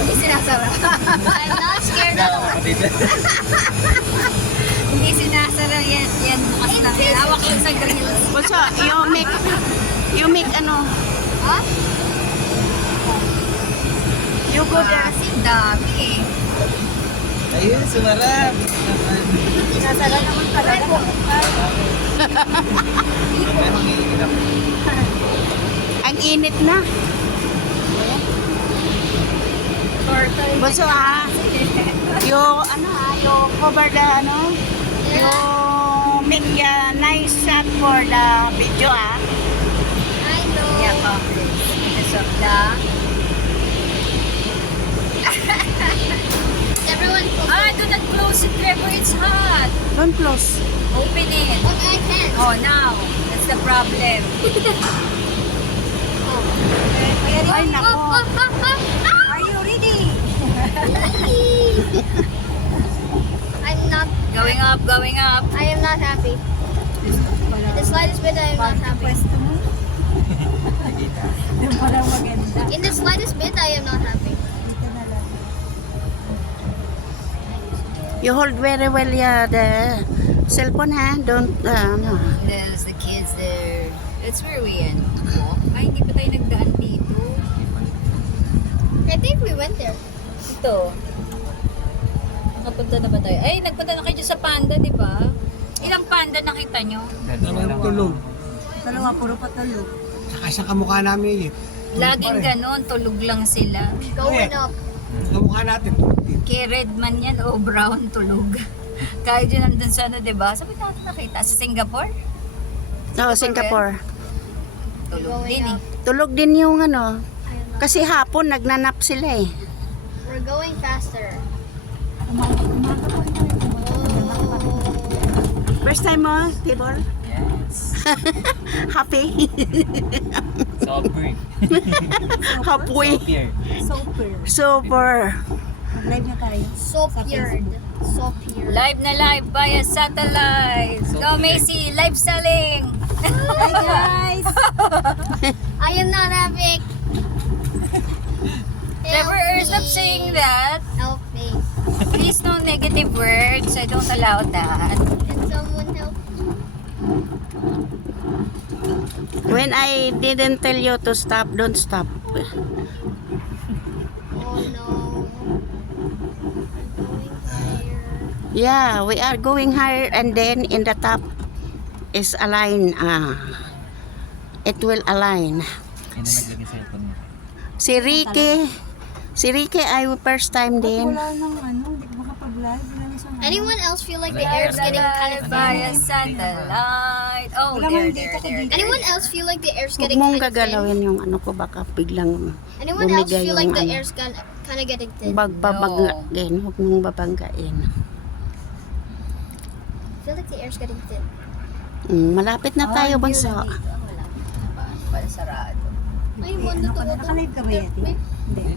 Hindi sinasara. I'm not scared at all. Hindi sinasara yan. Yan, bukas lang. Yan. Hawak lang sa grills. Also, you make ano, Ha? you go there. Kasi dami eh. Ayun, sumarap. Sinasara naman talaga. Ang init na. Bunso you cover the you make a nice shot for the video I know. Yeah, cockroach. Because of the... Everyone close. Ah, do not close it, Trevor. It's hot. Don't close. Open it. Oh, I can't. Oh, now. That's the problem. Ay, nako. Are you ready? I'm not. Going up, going up. I am not happy. The slightest bit, I am not happy. In the slightest bit, I am not happy. You hold very well the cellphone, ha? Don't, no. There's the kids there. That's where we end. Ay, hindi pa tayo nagdaan dito. I think we went there. Ito. Nakapunta na ba tayo? Ay, nagpunta na kayo dyan sa panda, di ba? Ilang panda nakita nyo? Dalawang tulog. Dalawa, puro patulog. Saka isang kamukha namin eh. Laging ganon, tulog lang sila. Going up. Kamukha natin. Tulog din. Kay red man yan o brown tulog. Kahit yun nandun sa ano, di ba? Sabi natin nakita sa Singapore? No, Singapore. Tulog din eh. Tulog din yung ano. I am not. Kasi hapon nagnanap sila eh. We're going faster. First time mo, Tibor? Yes. Happy? Sober. Halfway. Super. Super. Live na tayo. So weird. So weird. Live na live via satellite. Go Macy, live selling. Hi guys! I am not happy. Never stop saying that. Help me. Please no negative words. I don't allow that. Can someone help me? When I didn't tell you to stop, don't stop. Oh no. I'm going higher. Yeah, we are going higher and then in the top is align. It will align. Yan na naglagay sa ipon mo. Si Ricky ay first time din. Wala nang ano, hindi ko makapag-live. Wala na siyang Anyone else feel like the air is getting kind of via thin? satellite. Oh, Wala there, mang data ko there, dito. Anyone else feel like the air's Huwag getting mong kind of thin? gagalawin yung ano ko, baka biglang Anyone else bumigay feel like yung the ano. air's kind of getting thin? Bagbabanggain. Huwag mong babanggain. I feel like the air's getting thin. Malapit na tayo, Bunso. Wala. Para sarado. Ay, wanda to. Nakalive ka ba yan? Hindi.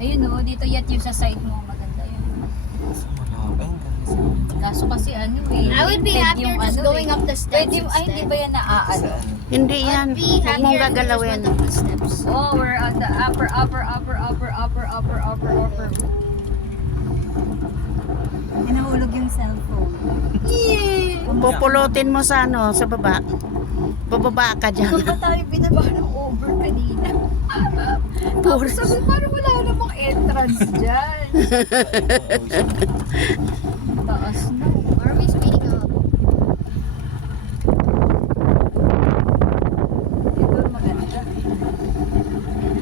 Ayun o, dito yat yung sa side mo. Maganda yun. Kaso kasi ano eh. I would be limited happier yung just ano going eh. up the steps Pwede, ay, hindi instead. ba yan naaano? Hindi yan. I'd be Huwag mong happier if we just gagalawin. went up the steps. Oh, we're on the upper. Pinahulog yung cellphone. Pupulutin mo sa ano, sa baba. Bababa ka dyan. Kung ba tayo binaba ng over kanina? Tapos sabi, parang wala namang entrance dyan. Taas na. Are we speeding up? Ito maganda.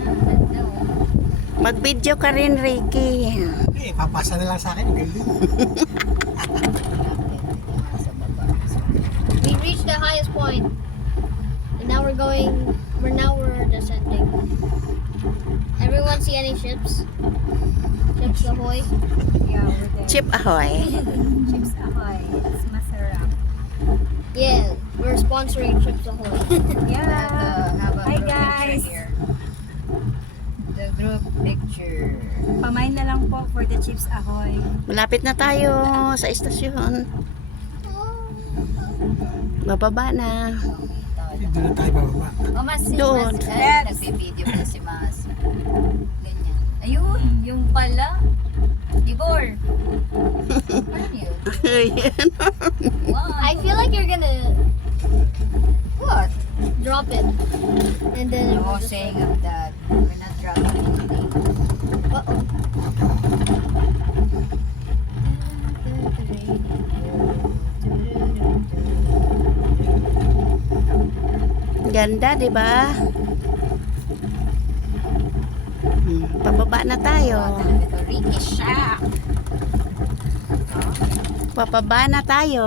Maganda oh. Mag-video ka rin, Ricky. Eh, papasa na lang sa akin. Ganun. We reached the highest point. And now we're descending. Everyone see any ships? Ships ahoy. Yeah, we're there. Chip ahoy. Chips ahoy. It's masarap. Yeah, we're sponsoring Chips Ahoy. Have a Hi, group guys. picture here. The group picture. Pamain na lang po for the Chips Ahoy. Malapit na tayo sa estasyon. Bababa na. Doon na tayo bababa. Oh, mas Doon. Nagbe-video pa si Mas. Ganyan. Ayun, yung pala. Igor. Ano yun? Wow. I feel like you're gonna What? drop it. And then it No will just saying of that. We're not dropping anything. Uh-oh. Ganda, di ba? Pababa na tayo. Talaga to, Ricky Shack. Pababa na tayo.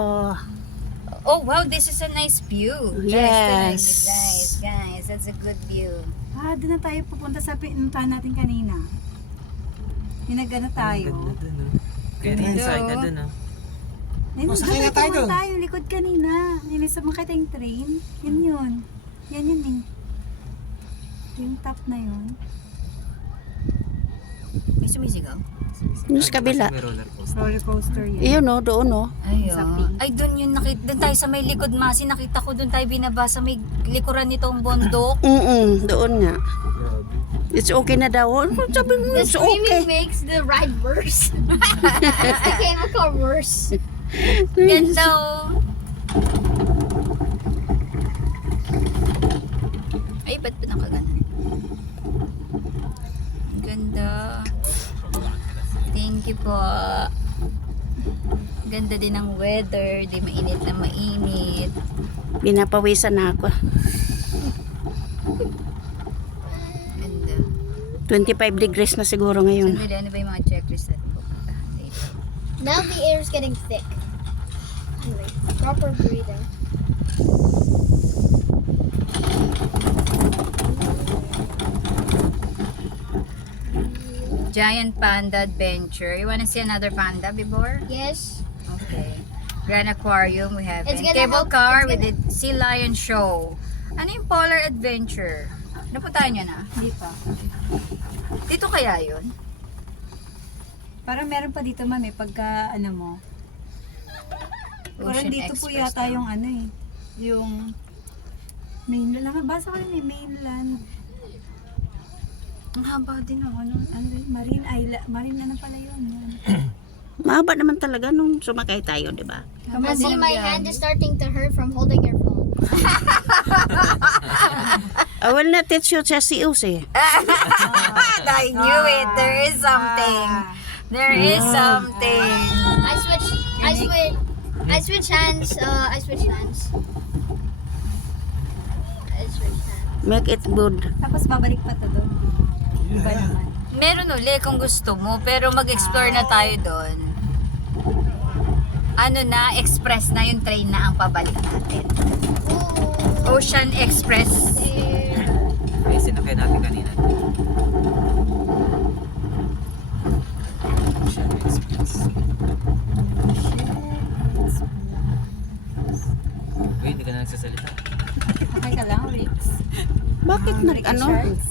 Oh wow, this is a nice view. Yes. Guys, that's a good view. Ah, doon na tayo pupunta sa pinuntahan natin kanina. Yung nag-ano tayo. Kaya rin inside na dun ah. Ayun, sakay na tayo doon. tayo, likod kanina. Yung isa makita yung train. Yun yun. Yan yun eh. Yung top na yun. May sumisigaw? Yung sa kabila. May roller coaster. Roller coaster yun. Iyon o, doon o. Ayun. Sa pink. Ay, doon yun. Doon tayo sa may likod, Masi. Nakita ko doon tayo binaba sa may likuran nitong bundok. Doon nga. It's okay na daw. Sabi mo, The it's screaming okay. makes the ride worse. It's the chemical worse. Ganda oh. Ay, ba't ba nakagana? Ganda. Thank you po. Ganda din ang weather. Di mainit na mainit. Binapawisan na ako. Ganda. 25 degrees na siguro ngayon. Sandali, ano ba yung mga checklist natin pupuntahan dito? Now the air is getting thick. Anyway, proper breathing. Giant Panda Adventure. You wanna see another panda before? Yes. Okay. Grand Aquarium, we have It's it. gonna Cable help- car it's with the gonna- Sea Lion Show. Ano yung Polar Adventure? Napuntahan nyo na? Hindi pa. Dito kaya yun? Parang meron pa dito ma'am eh, pagka ano mo. Parang Ocean dito po Express yata daw. yung ano eh. Yung mainland. Nakabasa ko rin eh, mainland. Ang haba din ng ano. Ano yun? Marine Island. Marine ano pala yun. Mahaba naman talaga nung sumakay tayo, di ba? I see my hand is starting to hurt from holding your phone. I will not teach you just eh. I knew it. There is something. There is something. I switch hands. I switch hands. I switch hands. Make it good. Tapos babalik pa to doon. Iba naman. Meron uli kung gusto mo, pero mag-explore na tayo doon. Ano na, express na yung train na ang pabalik natin. Ocean Express. May sinakay natin kanina. Ocean Express. Uy, hindi ka na nagsasalita. Okay ka lang, Rix. Bakit nag Ricky ano? Sharks.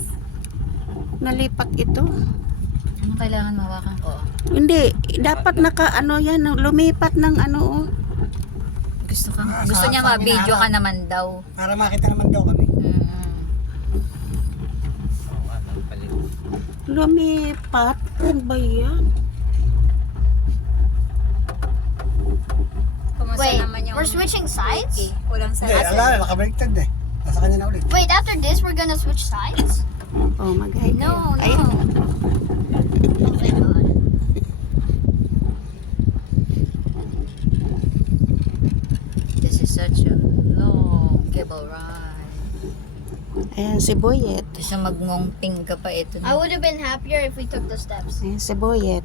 Nalipat ito? Ano kailangan mawakan ko? Hindi, dapat naka ano yan, lumipat ng ano oh. Gusto niya ma-video ka naman daw. Para makita naman daw kami. Mm. Oo nga, nagpalit. Lumipat? Ano ba yan? Kumusta Wait, naman yung... we're switching sides? Walang Hindi, sarap. ala, nakabaliktad eh. Nasa kanya na ulit. Wait, after this, we're gonna switch sides? Oh, mag-hi No, kayo. Ay, no. Oh, thank God. This is such a long cable ride. ayan si Boyet. Gusto magngongping ka pa ito. I would have been happier if we took the steps. Ayan si Boyet.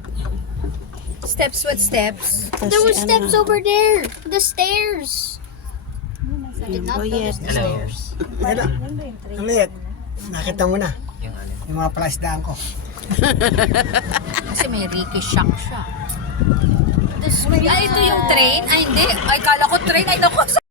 Steps, what steps? Ito There si were steps ano. over there. The stairs. I did not Boyet. notice the stairs. Ano? Ang liit. Nakita mo na. Yung alin. Ah. Yung mga plasdaan ko. Kasi may Ricky Shack siya. Ay, ito yung train? Ay, hindi. Ay, kala ko train. Ay, naku.